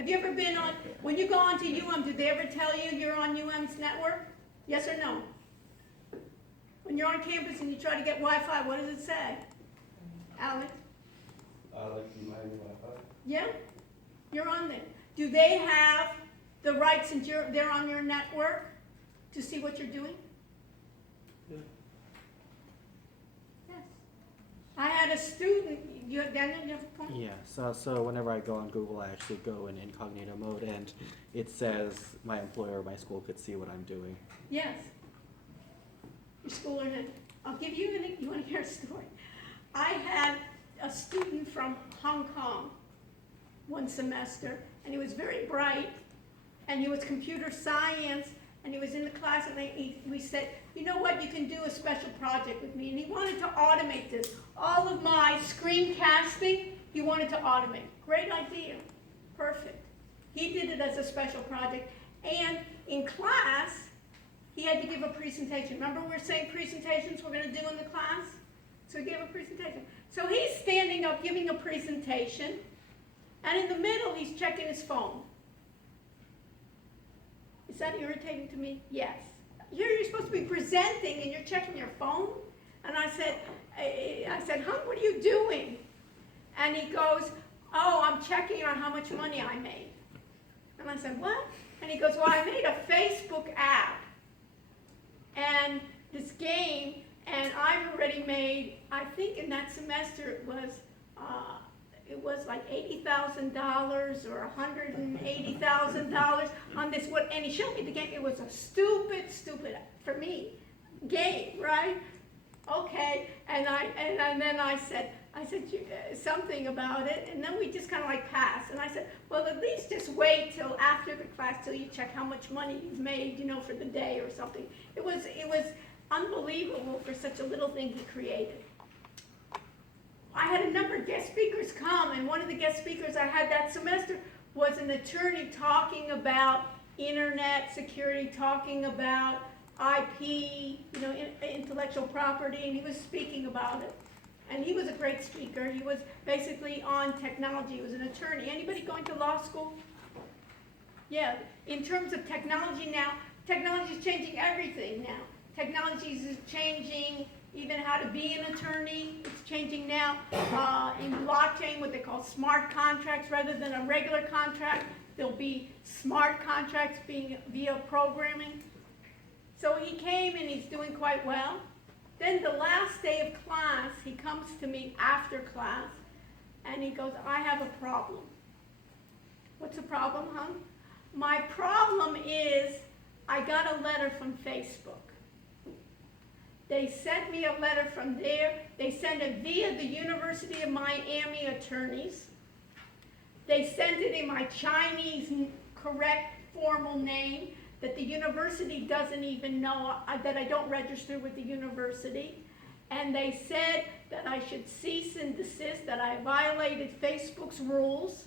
Have you ever been on, when you go on to UM, did they ever tell you you're on UM's network? Yes or no? When you're on campus and you try to get Wi-Fi, what does it say? Alex? Like you might Wi-Fi. Yeah? You're on there. Do they have the right, since they're on your network, to see what you're doing? Yeah. Yes. I had a student, Daniel, you have a point? Yeah, so whenever I go on Google, I actually go in incognito mode, and it says my employer or my school could see what I'm doing. Yes. Your school or not. I'll give you, you want to hear a story? I had a student from Hong Kong one semester, and he was very bright, and he was computer science, and he was in the class, and we said, you know what, you can do a special project with me, and he wanted to automate this. All of my screencasting, he wanted to automate. Great idea. Perfect. He did it as a special project, and in class, he had to give a presentation. Remember we were saying presentations we're going to do in the class? So he gave a presentation. So he's standing up giving a presentation, and in the middle he's checking his phone. Is that irritating to me? Yes. You're supposed to be presenting and you're checking your phone? And I said, hon, what are you doing? And he goes, oh, I'm checking on how much money I made. And I said, what? And he goes, well, I made a Facebook app and this game, and I've already made, I think in that semester it was like $80,000 or $180,000 on this, and he showed me the game. It was a stupid, for me, game, right? Okay, and then I said something about it, and then we just kind of like passed. And I said, well, at least just wait till after the class till you check how much money you've made, you know, for the day or something. It was unbelievable for such a little thing he created. I had a number of guest speakers come, and one of the guest speakers I had that semester was an attorney talking about internet security, talking about IP, you know, intellectual property, and he was speaking about it. And he was a great speaker. He was basically on technology. He was an attorney. Anybody going to law school? Yeah, in terms of technology now, technology is changing everything now. Technology is changing even how to be an attorney. It's changing now in blockchain, what they call smart contracts rather than a regular contract. There'll be smart contracts being via programming. So he came and he's doing quite well. Then the last day of class, he comes to me after class and he goes, I have a problem. What's the problem, hon? My problem is I got a letter from Facebook. They sent me a letter from there. They sent it via the University of Miami attorneys. They sent it in my Chinese correct formal name that the university doesn't even know, that I don't register with the university. And they said that I should cease and desist, that I violated Facebook's rules,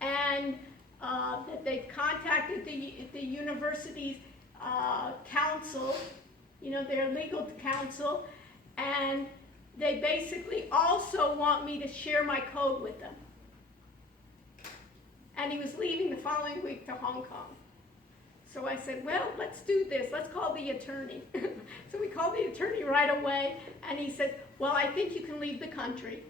and that they contacted the university's counsel, you know, their legal counsel, and they basically also want me to share my code with them. And he was leaving the following week to Hong Kong. So I said, well, let's do this. Let's call the attorney. So we called the attorney right away, and he said, well, I think you can leave the country.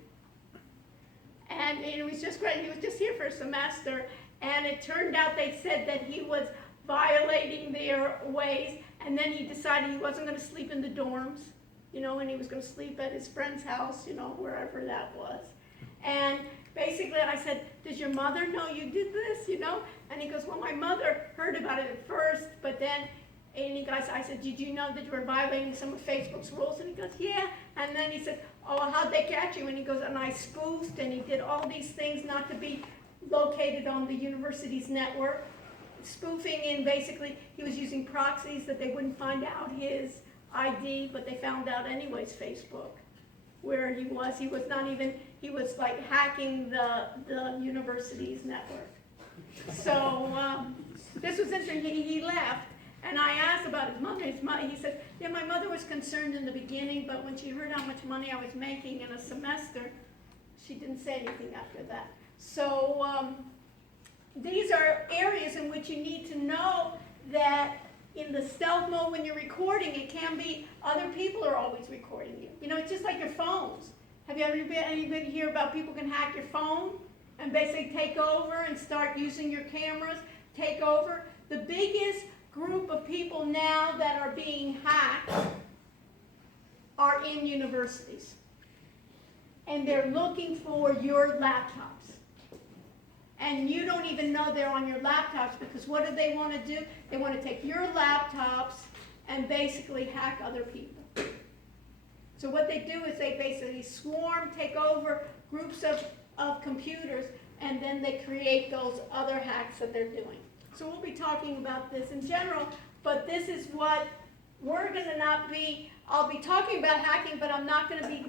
And it was just great. He was just here for a semester, and it turned out they said that he was violating their ways, and then he decided he wasn't going to sleep in the dorms, you know, and he was going to sleep at his friend's house, you know, wherever that was. And basically I said, does your mother know you did this, you know? And he goes, well, my mother heard about it at first, but then, and he goes, I said, did you know that you were violating some of Facebook's rules? And he goes, yeah. And then he said, oh, well, how'd they catch you? And he goes, and I spoofed, and he did all these things not to be located on the university's network. Spoofing in, basically, he was using proxies that they wouldn't find out his ID, but they found out anyways, Facebook, where he was. He was not even, he was like hacking the university's network. So this was interesting. He left, and I asked about his mother. He said, yeah, my mother was concerned in the beginning, but when she heard how much money I was making in a semester, she didn't say anything after that. So these are areas in which you need to know that in the stealth mode when you're recording, it can be other people are always recording you. You know, it's just like your phones. Have you ever been anybody hear about people can hack your phone and basically take over and start using your cameras, take over? The biggest group of people now that are being hacked are in universities. And they're looking for your laptops. And you don't even know they're on your laptops, because what do they want to do? They want to take your laptops and basically hack other people. So what they do is they basically swarm, take over groups of computers, and then they create those other hacks that they're doing. So we'll be talking about this in general, but this is what we're going to not be, I'll be talking about hacking, but I'm not going to be,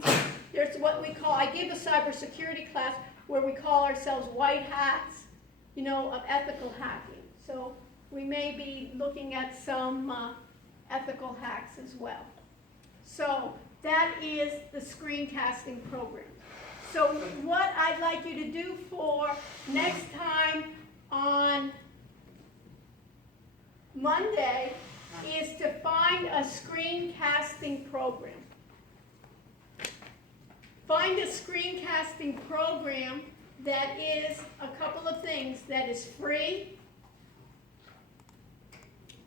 there's what we call, I give a cybersecurity class where we call ourselves white hats, you know, of ethical hacking. So we may be looking at some ethical hacks as well. So that is the screencasting program. So what I'd like you to do for next time on Monday is to find a screencasting program. Find a screencasting program that is a couple of things, that is free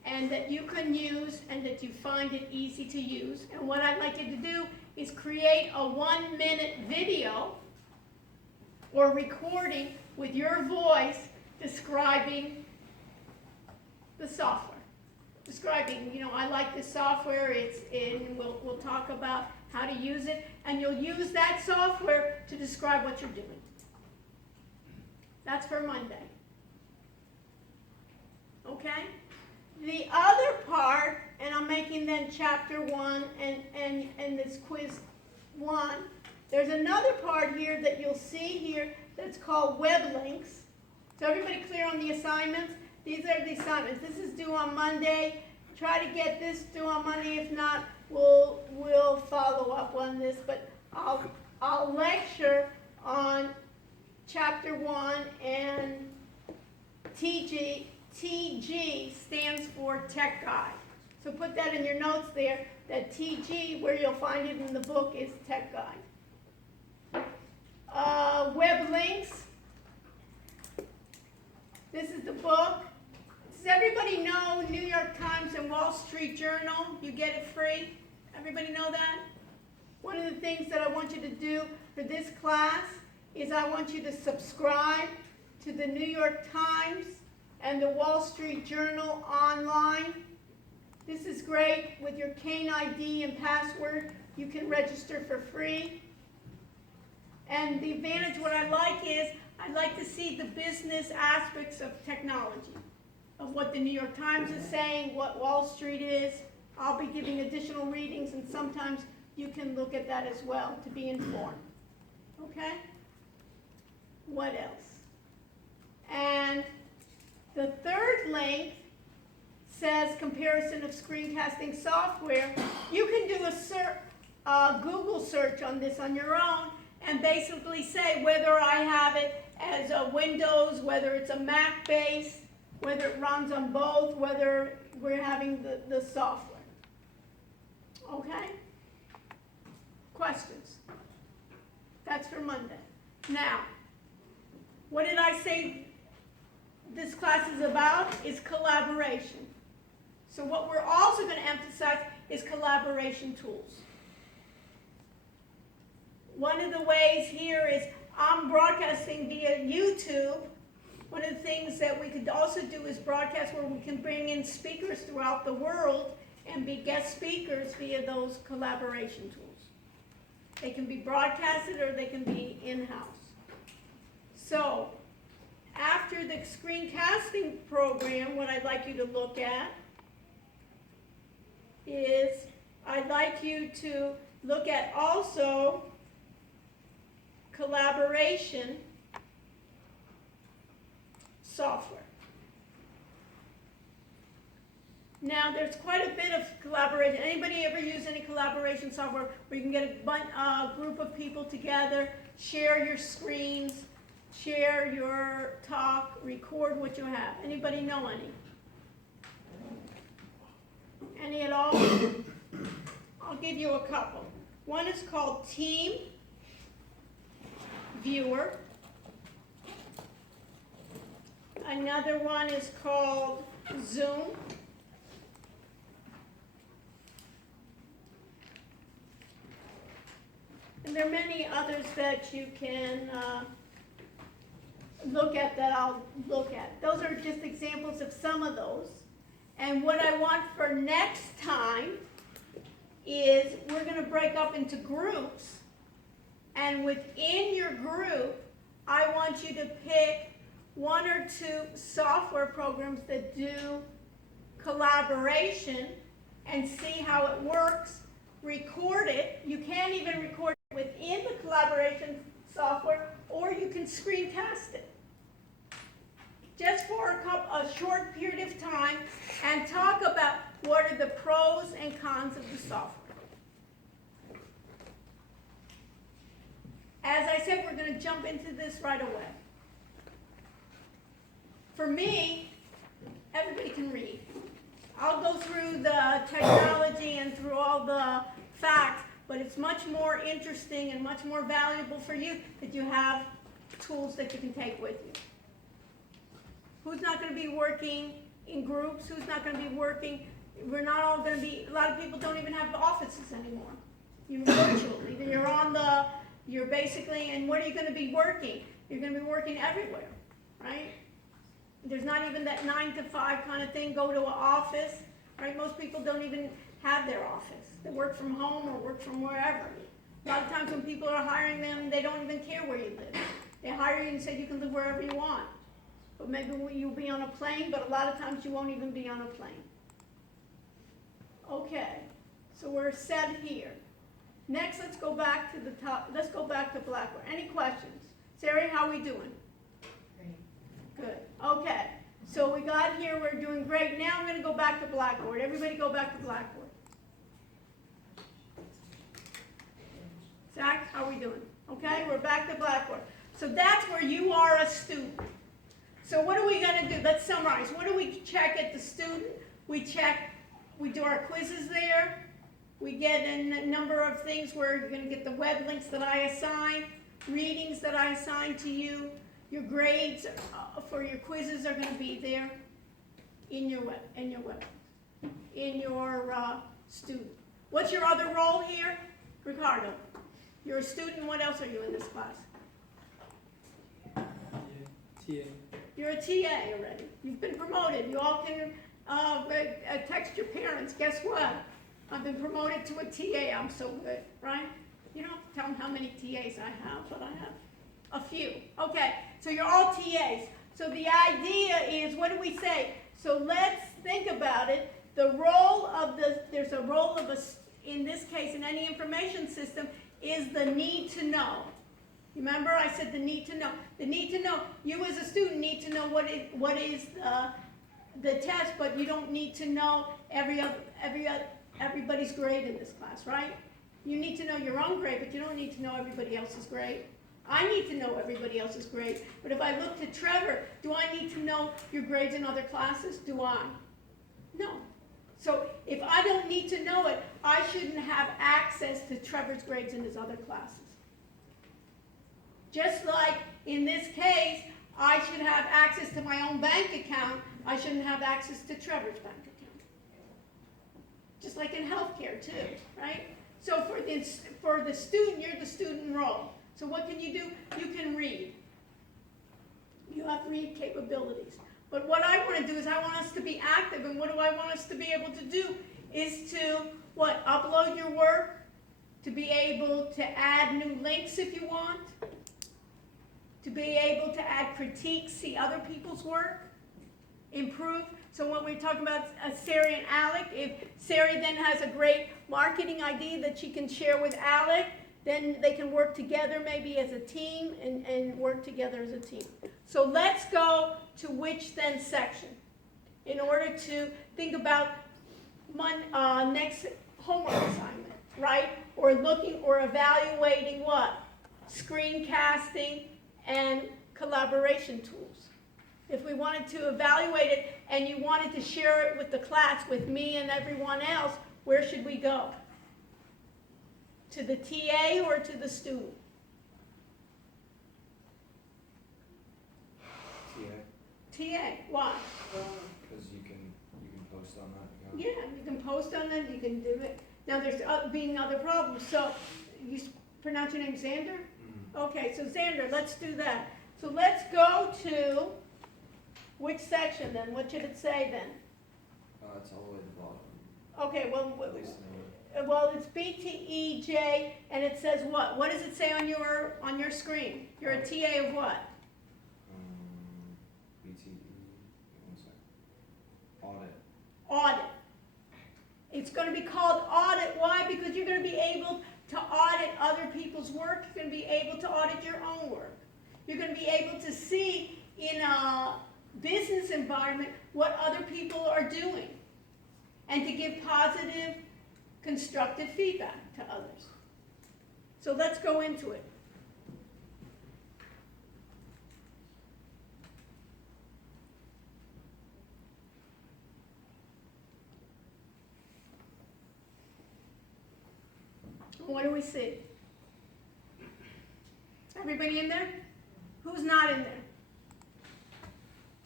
and that you can use and that you find it easy to use. And what I'd like you to do is create a 1-minute video or recording with your voice describing the software. Describing, you know, I like this software, and we'll talk about how to use it, and you'll use that software to describe what you're doing. That's for Monday. Okay? The other part, and I'm making then chapter 1 and this quiz 1, there's another part here that you'll see here that's called web links. So everybody clear on the assignments? These are the assignments. This is due on Monday. Try to get this due on Monday. If not, we'll follow up on this. But I'll lecture on chapter 1, and TG stands for Tech Guide. So put that in your notes there, that TG, where you'll find it in the book, is Tech Guide. Web links. This is the book. Does everybody know New York Times and Wall Street Journal? You get it free? Everybody know that? One of the things that I want you to do for this class is I want you to subscribe to the New York Times and the Wall Street Journal online. This is great. With your Kane ID and password, you can register for free. And the advantage, what I like is, I like to see the business aspects of technology, of what the New York Times is saying, what Wall Street is. I'll be giving additional readings, and sometimes you can look at that as well to be informed. Okay? What else? And the third link says comparison of screencasting software. You can do a Google search on this on your own and basically say whether I have it as a Windows, whether it's a Mac base, whether it runs on both, whether we're having the software. Okay? Questions? That's for Monday. Now, what did I say this class is about? Is collaboration. So what we're also going to emphasize is collaboration tools. One of the ways here is I'm broadcasting via YouTube. One of the things that we could also do is broadcast where we can bring in speakers throughout the world and be guest speakers via those collaboration tools. They can be broadcasted or they can be in-house. So after the screencasting program, what I'd like you to look at is I'd like you to look at also collaboration software. Now, there's quite a bit of collaboration. Anybody ever use any collaboration software where you can get a group of people together, share your screens, share your talk, record what you have. Anybody know any? Any at all? I'll give you a couple. One is called Team Viewer. Another one is called Zoom. And there are many others that you can look at that I'll look at. Those are just examples of some of those. And what I want for next time is we're going to break up into groups. And within your group, I want you to pick one or two software programs that do collaboration and see how it works. Record it. You can't even record it within the collaboration software, or you can screencast it. Just for a short period of time, and talk about what are the pros and cons of the software. As I said, we're going to jump into this right away. For me, everybody can read. I'll go through the technology and through all the facts, but it's much more interesting and much more valuable for you that you have tools that you can take with you. Who's not going to be working in groups? Who's not going to be working? We're not all going to be, a lot of people don't even have offices anymore. You're virtual. Either you're on the, you're basically, and where are you going to be working? You're going to be working everywhere, right? There's not even that 9 to 5 kind of thing, go to an office, right? Most people don't even have their office. They work from home or work from wherever. A lot of times when people are hiring them, they don't even care where you live. They hire you and say you can live wherever you want. But maybe you'll be on a plane, but a lot of times you won't even be on a plane. Okay, so we're set here. Next, let's go back to the top. Let's go back to Blackboard. Any questions? Sari, how are we doing? Good. Okay. So we got here, we're doing great. Now I'm going to go back to Blackboard. Everybody go back to Blackboard. Zach, how are we doing? Okay, we're back to Blackboard. So that's where you are a student. So what are we going to do? Let's summarize. What do we check at the student? We do our quizzes there. We get a number of things where you're going to get the web links that I assign, readings that I assign to you. Your grades for your quizzes are going to be there in your student. What's your other role here? Ricardo, you're a student. What else are you in this class? TA. You're a TA already. You've been promoted. You all can text your parents. Guess what? I've been promoted to a TA. I'm so good, right? You don't have to tell them how many TAs I have, but I have a few. Okay, so you're all TAs. So the idea is, what do we say? So let's think about it. The role of there's a role of in this case, in any information system, is the need to know. Remember I said the need to know. The need to know, you as a student need to know what is the test, but you don't need to know everybody's grade in this class, right? You need to know your own grade, but you don't need to know everybody else's grade. I need to know everybody else's grade, but if I look to Trevor, do I need to know your grades in other classes? Do I? No. So if I don't need to know it, I shouldn't have access to Trevor's grades in his other classes. Just like in this case, I should have access to my own bank account, I shouldn't have access to Trevor's bank account. Just like in healthcare too, right? So for the student, you're the student role. So what can you do? You can read. You have read capabilities. But what I want to do is I want us to be active, and what do I want us to be able to do is to, what, upload your work, to be able to add new links if you want, to be able to add critiques, see other people's work, improve. So when we're talking about Sari and Alec, if Sari then has a great marketing idea that she can share with Alec, then they can work together maybe as a team and work together as a team. So let's go to which then section in order to think about next homework assignment, right? Or looking or evaluating what? Screencasting and collaboration tools. If we wanted to evaluate it and you wanted to share it with the class, with me and everyone else, where should we go? To the TA or to the student? TA, why? Because you can post on that. You know? Yeah, you can post on them, you can do it. Now, there's being other problems, so you pronounce your name Xander? Okay, so Xander, let's do that. So let's go to, which section then? What should it say then? It's all the way at the bottom. Okay, well, At least the name. well, it's BTEJ, and it says what? What does it say on your screen? You're a TA of what? BTE. One sec. Audit. Audit. It's going to be called audit. Why? Because you're going to be able to audit other people's work. You're going to be able to audit your own work. You're going to be able to see in a business environment what other people are doing and to give positive, constructive feedback to others. So let's go into it. What do we see? Everybody in there? Who's not in there?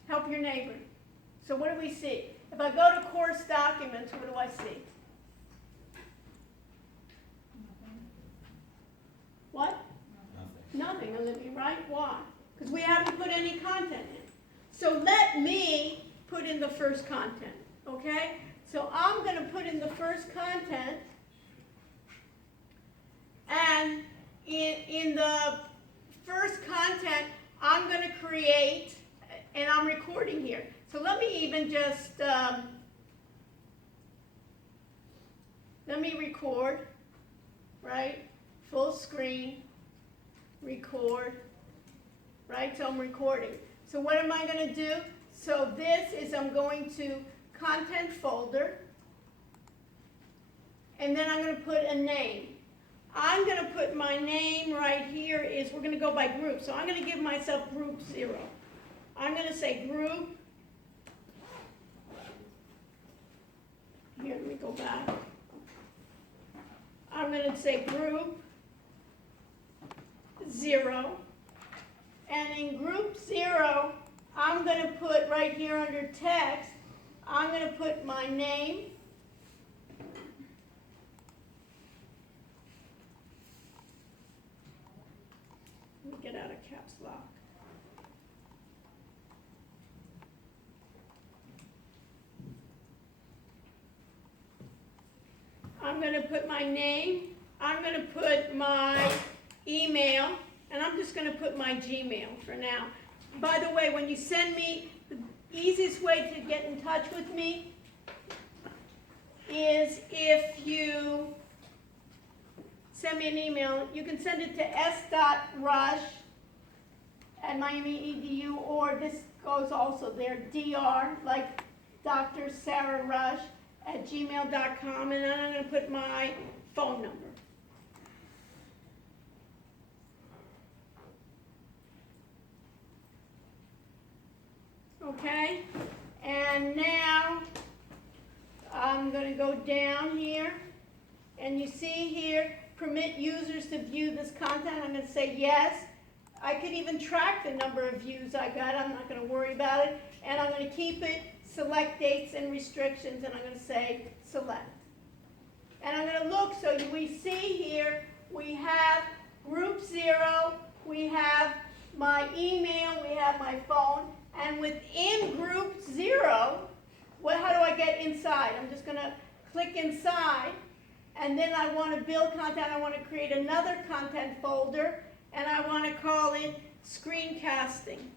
Help your neighbor. So what do we see? If I go to course documents, what do I see? What? Nothing. Nothing. Let me write why? Because we haven't put any content in. So let me put in the first content. Okay? So I'm going to put in the first content. And in the first content, I'm going to create, and I'm recording here. So let me even just, let me record, right? Full screen, record, right? So I'm recording. So what am I going to do? So this is, I'm going to content folder, and then I'm going to put a name. I'm going to put my name right here is, we're going to go by group. So I'm going to give myself group 0. I'm going to say group. Here, let me go back. I'm going to say group 0. And in group 0, I'm going to put right here under text, I'm going to put my name. Let me get out of caps lock. I'm going to put my name, I'm going to put my email, and I'm just going to put my Gmail for now. By the way, when you send me, the easiest way to get in touch with me is if you send me an email. You can send it to s.rush@miami.edu, or this goes also there, dr, like Dr. Sarah Rush, @gmail.com, and then I'm going to put my phone number. Okay, and now I'm going to go down here, and you see here, permit users to view this content. I'm going to say yes. I could even track the number of views I got. I'm not going to worry about it, and I'm going to keep it, select dates and restrictions, and I'm going to say select. And I'm going to look, so we see here, we have group 0, we have my email, we have my phone, and within group 0, how do I get inside? I'm just going to click inside, and then I want to build content. I want to create another content folder, and I want to call it screencasting.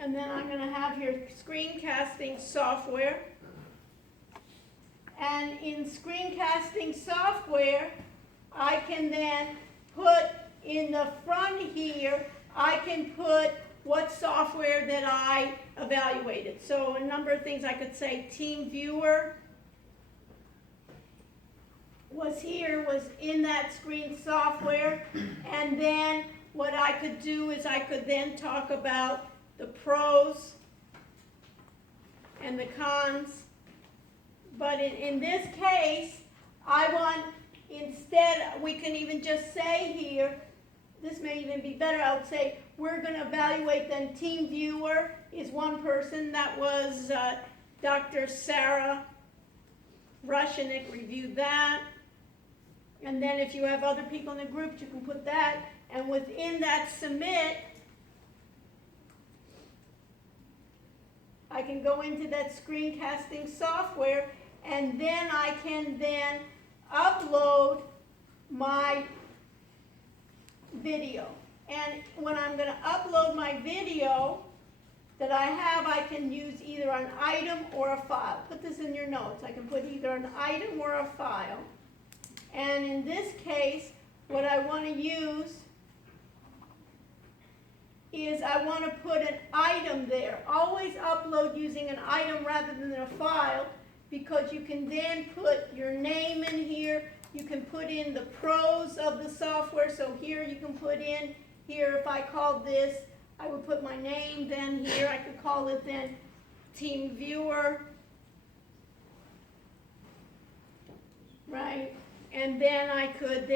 And then I'm going to have here screencasting software. And in screencasting software, I can then put in the front here, I can put what software that I evaluated. So a number of things I could say, TeamViewer, was here, was in that screen software. And then what I could do is I could then talk about the pros and the cons. But in this case, I want, instead, we can even just say here, this may even be better, I would say, we're going to evaluate then TeamViewer is one person. That was Dr. Sarah Rushenick reviewed that. And then if you have other people in the group, you can put that. And within that submit, I can go into that screencasting software, and then I can then upload my video. And when I'm going to upload my video that I have, I can use either an item or a file. Put this in your notes. I can put either an item or a file. And in this case, what I want to use is I want to put an item there. Always upload using an item rather than a file, because you can then put your name in here. You can put in the pros of the software. So here you can put in, here if I called this, I would put my name, then here I could call it then TeamViewer, right? And then I could